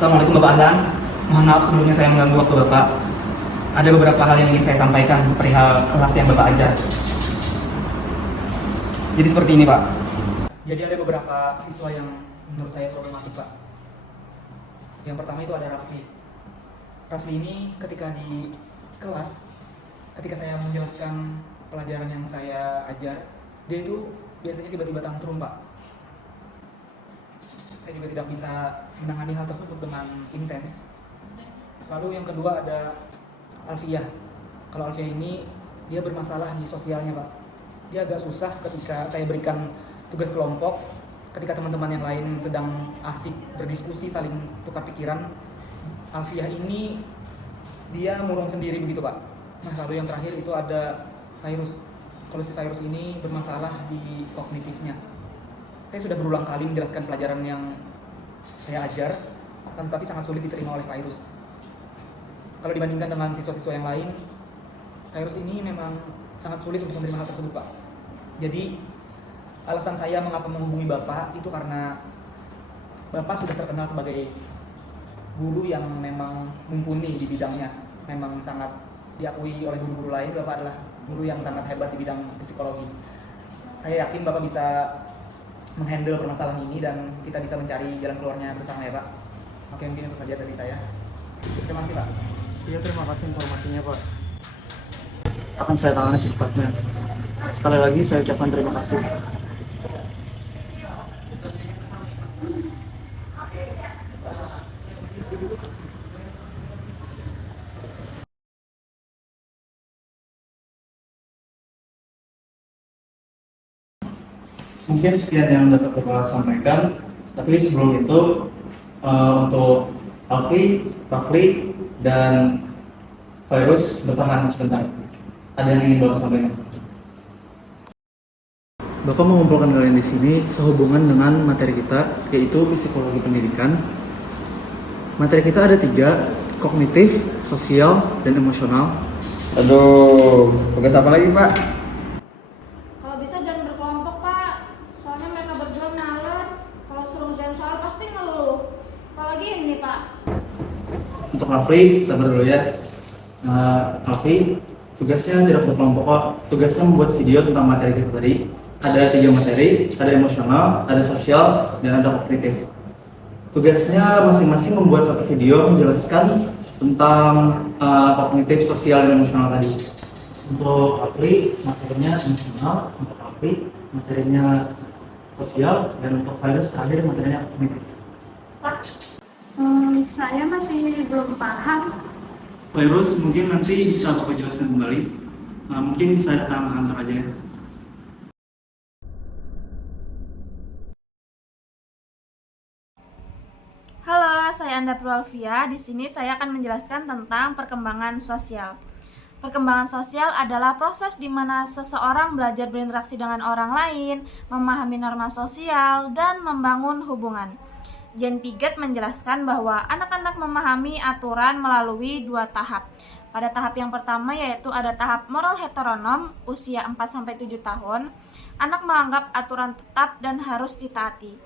Assalamualaikum Bapak Ahlan. Mohon maaf sebelumnya saya mengganggu waktu Bapak. Ada beberapa hal yang ingin saya sampaikan perihal kelas yang Bapak ajar. Jadi seperti ini Pak. Jadi ada beberapa siswa yang menurut saya problematik Pak. Yang pertama itu ada Rafli. Rafli ini ketika di kelas, ketika saya menjelaskan pelajaran yang saya ajar, dia itu biasanya tiba-tiba tantrum Pak. Saya juga tidak bisa menangani hal tersebut dengan intens. Lalu yang kedua ada Alfiah. Kalau Alfiah ini dia bermasalah di sosialnya Pak. Dia agak susah ketika saya berikan tugas kelompok, ketika teman-teman yang lain sedang asik berdiskusi saling tukar pikiran, Alfiah ini dia murung sendiri begitu Pak. Nah lalu yang terakhir itu ada Virus. Kalau si Virus ini bermasalah di kognitifnya. Saya sudah berulang kali menjelaskan pelajaran yang saya ajar, tetapi sangat sulit diterima oleh Virus. Kalau dibandingkan dengan siswa-siswa yang lain, Virus ini memang sangat sulit untuk menerima hal tersebut Pak. Jadi alasan saya mengapa menghubungi Bapak itu karena Bapak sudah terkenal sebagai guru yang memang mumpuni di bidangnya. Memang sangat diakui oleh guru-guru lain, Bapak adalah guru yang sangat hebat di bidang psikologi. Saya yakin Bapak bisa menghandle permasalahan ini dan kita bisa mencari jalan keluarnya bersama ya Pak. Oke, mungkin itu saja dari saya. Terima kasih Pak. Iya, terima kasih informasinya Pak. Akan saya tangani secepatnya. Sekali lagi saya ucapkan terima kasih. Mungkin sekian yang dapat Bapak sampaikan, tapi sebelum itu untuk Alfi, Rafli, dan Virus bertahan sebentar. Ada yang ingin Bapak sampaikan? Bapak mengumpulkan kalian di sini sehubungan dengan materi kita, yaitu psikologi pendidikan. Materi kita ada 3, kognitif, sosial, dan emosional. Aduh, tugas apa lagi Pak? Kalau bisa jangan berkelompok Pak, soalnya mereka berdua males. Kalau suruh ngerjain soal pasti ngeluh. Apalagi ini Pak. Untuk Rafli, sabar dulu ya. Rafli, tugasnya tidak berkelompok kok. Tugasnya membuat video tentang materi kita tadi. Ada 3 materi, ada emosional, ada sosial, dan ada kognitif. Tugasnya masing-masing membuat satu video menjelaskan tentang kognitif, sosial, dan emosional tadi. Untuk Rafli, materinya emosional. Untuk Rafli, materinya sosial. Dan untuk Virus, terakhir materinya kognitif. Pak, saya masih belum paham. Virus mungkin nanti bisa Bapak jelaskan kembali. Mungkin bisa datang ke kantor aja ya. Halo, saya Anda Purwalvia. Di sini saya akan menjelaskan tentang perkembangan sosial. Perkembangan sosial adalah proses di mana seseorang belajar berinteraksi dengan orang lain, memahami norma sosial, dan membangun hubungan. Jane Piaget menjelaskan bahwa anak-anak memahami aturan melalui 2 tahap. Pada tahap yang pertama yaitu ada tahap moral heteronom, usia 4-7 tahun. Anak menganggap aturan tetap dan harus ditaati.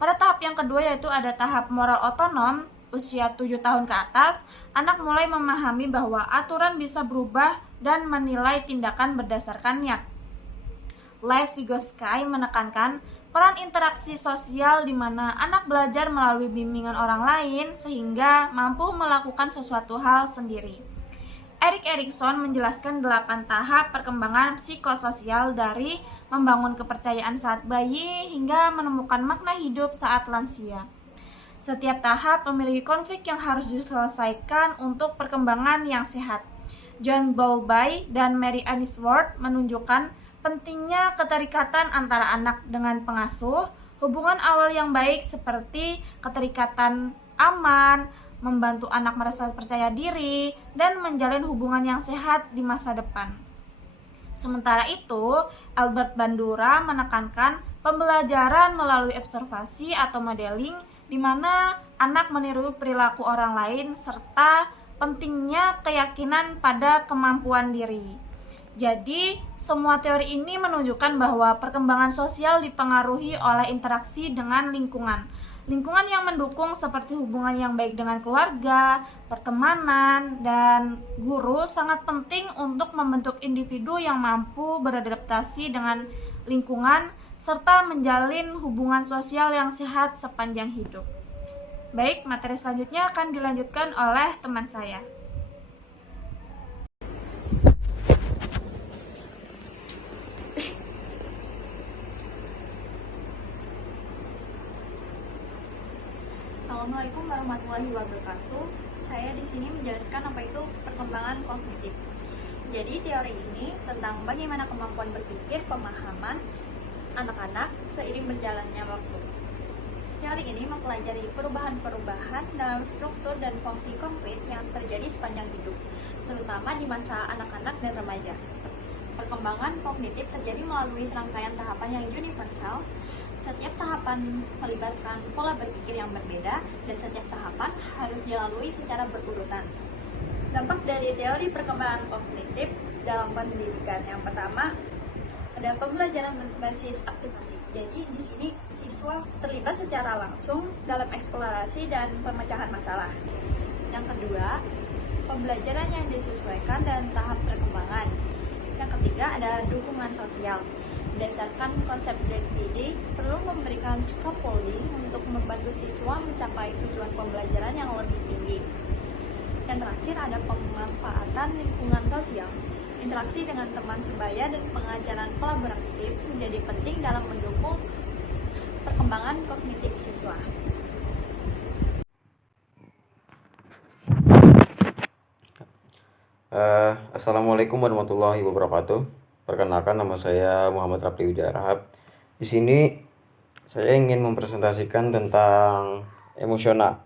Pada tahap yang kedua yaitu ada tahap moral otonom, usia 7 tahun ke atas, anak mulai memahami bahwa aturan bisa berubah dan menilai tindakan berdasarkan niat. Lev Vygotsky menekankan peran interaksi sosial di mana anak belajar melalui bimbingan orang lain sehingga mampu melakukan sesuatu hal sendiri. Erik Erikson menjelaskan 8 tahap perkembangan psikososial dari membangun kepercayaan saat bayi hingga menemukan makna hidup saat lansia. Setiap tahap memiliki konflik yang harus diselesaikan untuk perkembangan yang sehat. John Bowlby dan Mary Ainsworth menunjukkan pentingnya keterikatan antara anak dengan pengasuh, hubungan awal yang baik seperti keterikatan aman, membantu anak merasa percaya diri, dan menjalin hubungan yang sehat di masa depan. Sementara itu, Albert Bandura menekankan pembelajaran melalui observasi atau modeling di mana anak meniru perilaku orang lain serta pentingnya keyakinan pada kemampuan diri. Jadi, semua teori ini menunjukkan bahwa perkembangan sosial dipengaruhi oleh interaksi dengan lingkungan. Lingkungan yang mendukung seperti hubungan yang baik dengan keluarga, pertemanan, dan guru sangat penting untuk membentuk individu yang mampu beradaptasi dengan lingkungan serta menjalin hubungan sosial yang sehat sepanjang hidup. Baik, materi selanjutnya akan dilanjutkan oleh teman saya. Assalamualaikum warahmatullahi wabarakatuh. Saya di sini menjelaskan apa itu perkembangan kognitif. Jadi teori ini tentang bagaimana kemampuan berpikir, pemahaman anak-anak seiring berjalannya waktu. Teori ini mempelajari perubahan-perubahan dalam struktur dan fungsi konkret yang terjadi sepanjang hidup, terutama di masa anak-anak dan remaja. Perkembangan kognitif terjadi melalui serangkaian tahapan yang universal. Setiap tahapan melibatkan pola berpikir yang berbeda dan setiap tahapan harus dilalui secara berurutan. Dampak dari teori perkembangan kognitif dalam pendidikan yang pertama ada pembelajaran berbasis aktivasi. Jadi di sini siswa terlibat secara langsung dalam eksplorasi dan pemecahan masalah. Yang kedua, pembelajaran yang disesuaikan dan tahap perkembangan. Yang ketiga ada dukungan sosial. Berdasarkan konsep ZPD, perlu memberikan scaffolding untuk membantu siswa mencapai tujuan pembelajaran yang lebih tinggi. Yang terakhir ada pemanfaatan lingkungan sosial. Interaksi dengan teman sebaya dan pengajaran kolaboratif menjadi penting dalam mendukung perkembangan kognitif siswa. Assalamualaikum warahmatullahi wabarakatuh. Perkenalkan, nama saya Muhammad Rafli Wijarahab. Di sini saya ingin mempresentasikan tentang emosional.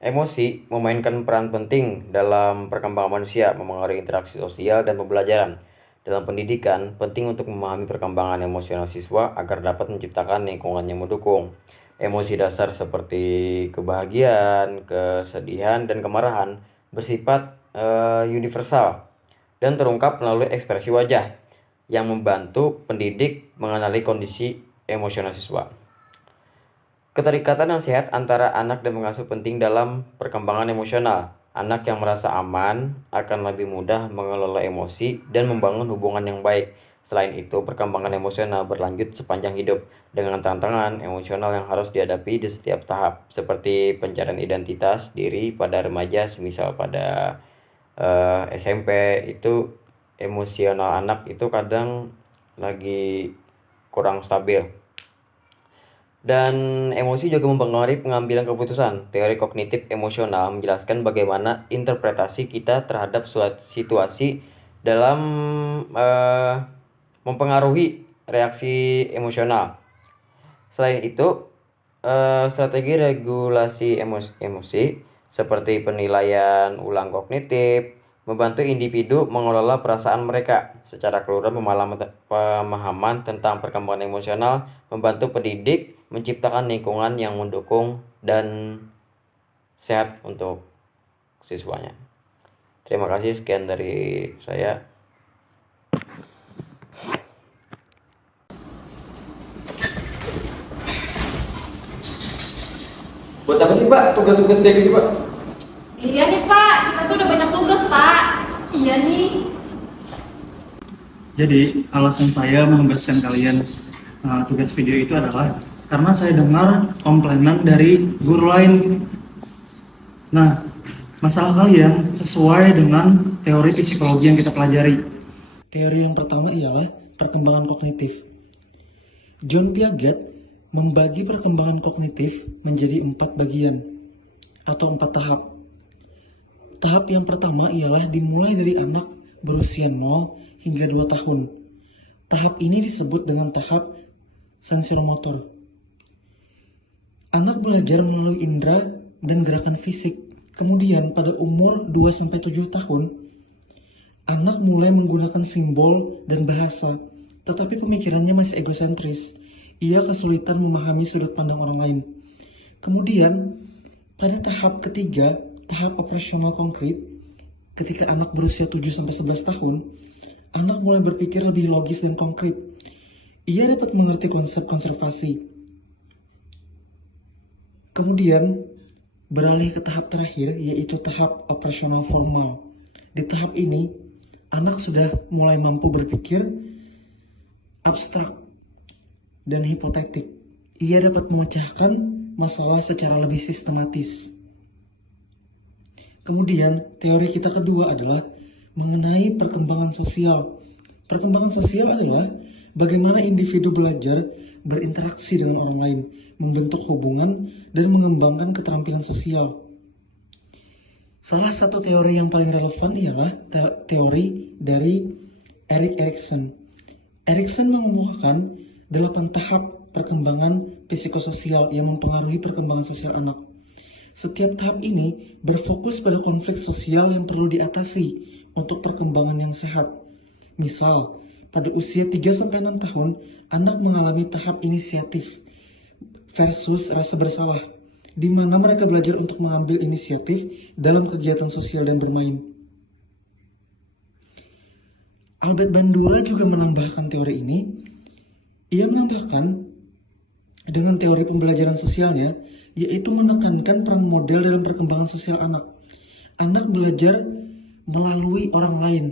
Emosi memainkan peran penting dalam perkembangan manusia, memengaruhi interaksi sosial dan pembelajaran. Dalam pendidikan, penting untuk memahami perkembangan emosional siswa agar dapat menciptakan lingkungan yang mendukung. Emosi dasar seperti kebahagiaan, kesedihan, dan kemarahan bersifat universal dan terungkap melalui ekspresi wajah yang membantu pendidik mengenali kondisi emosional siswa. Keterikatan yang sehat antara anak dan pengasuh penting dalam perkembangan emosional. Anak yang merasa aman akan lebih mudah mengelola emosi dan membangun hubungan yang baik. Selain itu, perkembangan emosional berlanjut sepanjang hidup dengan tantangan emosional yang harus dihadapi di setiap tahap, seperti pencarian identitas diri pada remaja, semisal pada SMP itu emosional anak itu kadang lagi kurang stabil. Dan emosi juga mempengaruhi pengambilan keputusan. Teori kognitif emosional menjelaskan bagaimana interpretasi kita terhadap suatu situasi dalam mempengaruhi reaksi emosional. Selain itu, strategi regulasi emosi seperti penilaian ulang kognitif membantu individu mengelola perasaan mereka. Secara keseluruhan, pemahaman tentang perkembangan emosional membantu pendidik menciptakan lingkungan yang mendukung dan sehat untuk siswanya. Terima kasih, sekian dari saya. Buat apa sih Pak tugas-tugas kayak gitu Pak? Iya nih Pak, kita tuh udah banyak tugas Pak. Iya nih. Jadi alasan saya menugaskan kalian tugas video itu adalah karena saya dengar komplainan dari guru lain. Nah, masalah kalian sesuai dengan teori psikologi yang kita pelajari. Teori yang pertama ialah perkembangan kognitif. John Piaget membagi perkembangan kognitif menjadi 4 bagian atau 4 tahap. Tahap yang pertama ialah dimulai dari anak berusia 0 hingga 2 tahun. Tahap ini disebut dengan tahap sensoromotor. Anak belajar melalui indera dan gerakan fisik. Kemudian pada umur 2-7 tahun, anak mulai menggunakan simbol dan bahasa, tetapi pemikirannya masih egosentris. Ia kesulitan memahami sudut pandang orang lain. Kemudian, pada tahap ketiga, tahap operasional konkret, ketika anak berusia 7-11 tahun, anak mulai berpikir lebih logis dan konkret. Ia dapat mengerti konsep konservasi, Kemudian beralih ke tahap terakhir, yaitu tahap operasional formal. Di tahap ini, anak sudah mulai mampu berpikir abstrak dan hipotetik. Ia dapat memecahkan masalah secara lebih sistematis. Kemudian, teori kita kedua adalah mengenai perkembangan sosial. Perkembangan sosial adalah bagaimana individu belajar berinteraksi dengan orang lain, membentuk hubungan, dan mengembangkan keterampilan sosial. Salah satu teori yang paling relevan ialah teori dari Erik Erikson. Erikson mengemukakan 8 tahap perkembangan psikososial yang mempengaruhi perkembangan sosial anak. Setiap tahap ini berfokus pada konflik sosial yang perlu diatasi untuk perkembangan yang sehat. Misal, pada usia 3-6 tahun, anak mengalami tahap inisiatif versus rasa bersalah, di mana mereka belajar untuk mengambil inisiatif dalam kegiatan sosial dan bermain. Albert Bandura juga menambahkan teori ini. Ia menambahkan dengan teori pembelajaran sosialnya, yaitu menekankan peran model dalam perkembangan sosial anak. Anak belajar melalui orang lain.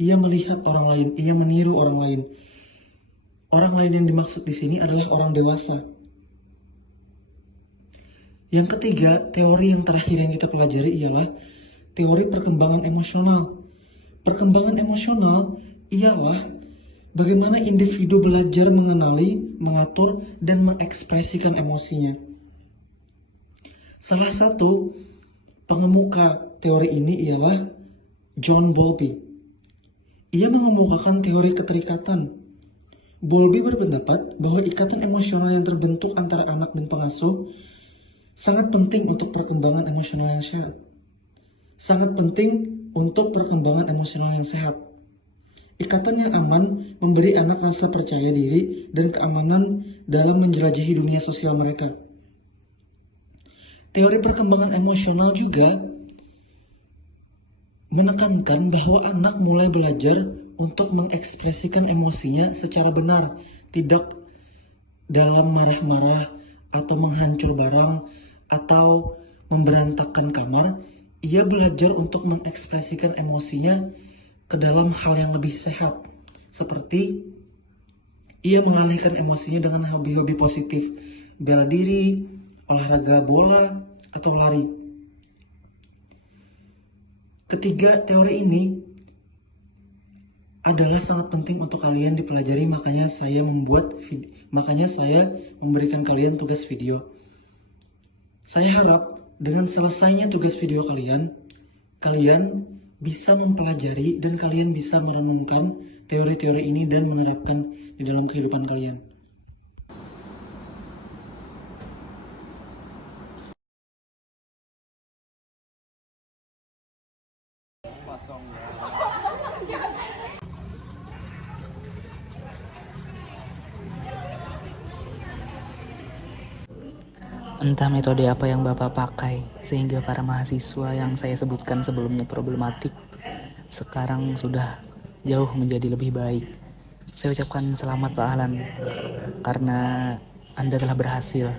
Ia melihat orang lain, ia meniru orang lain. Orang lain yang dimaksud di sini adalah orang dewasa. Yang ketiga, teori yang terakhir yang kita pelajari ialah teori perkembangan emosional. Perkembangan emosional ialah bagaimana individu belajar mengenali, mengatur, dan mengekspresikan emosinya. Salah satu pengemuka teori ini ialah John Bowlby. Ia mengemukakan teori keterikatan. Bowlby berpendapat bahwa ikatan emosional yang terbentuk antara anak dan pengasuh sangat penting untuk perkembangan emosional yang sehat. Sangat penting untuk perkembangan emosional yang sehat. Ikatan yang aman memberi anak rasa percaya diri dan keamanan dalam menjelajahi dunia sosial mereka. Teori perkembangan emosional juga menekankan bahwa anak mulai belajar untuk mengekspresikan emosinya secara benar, tidak dalam marah-marah atau menghancur barang atau memberantakan kamar. Ia belajar untuk mengekspresikan emosinya ke dalam hal yang lebih sehat, seperti ia mengalihkan emosinya dengan hobi-hobi positif, bela diri, olahraga bola, atau lari. Ketiga, teori ini adalah sangat penting untuk kalian dipelajari, makanya saya memberikan kalian tugas video. Saya harap dengan selesainya tugas video kalian bisa mempelajari dan kalian bisa merenungkan teori-teori ini dan menerapkan di dalam kehidupan kalian. Entah metode apa yang Bapak pakai, sehingga para mahasiswa yang saya sebutkan sebelumnya problematik, sekarang sudah jauh menjadi lebih baik. Saya ucapkan selamat Pak Ahlan, karena Anda telah berhasil.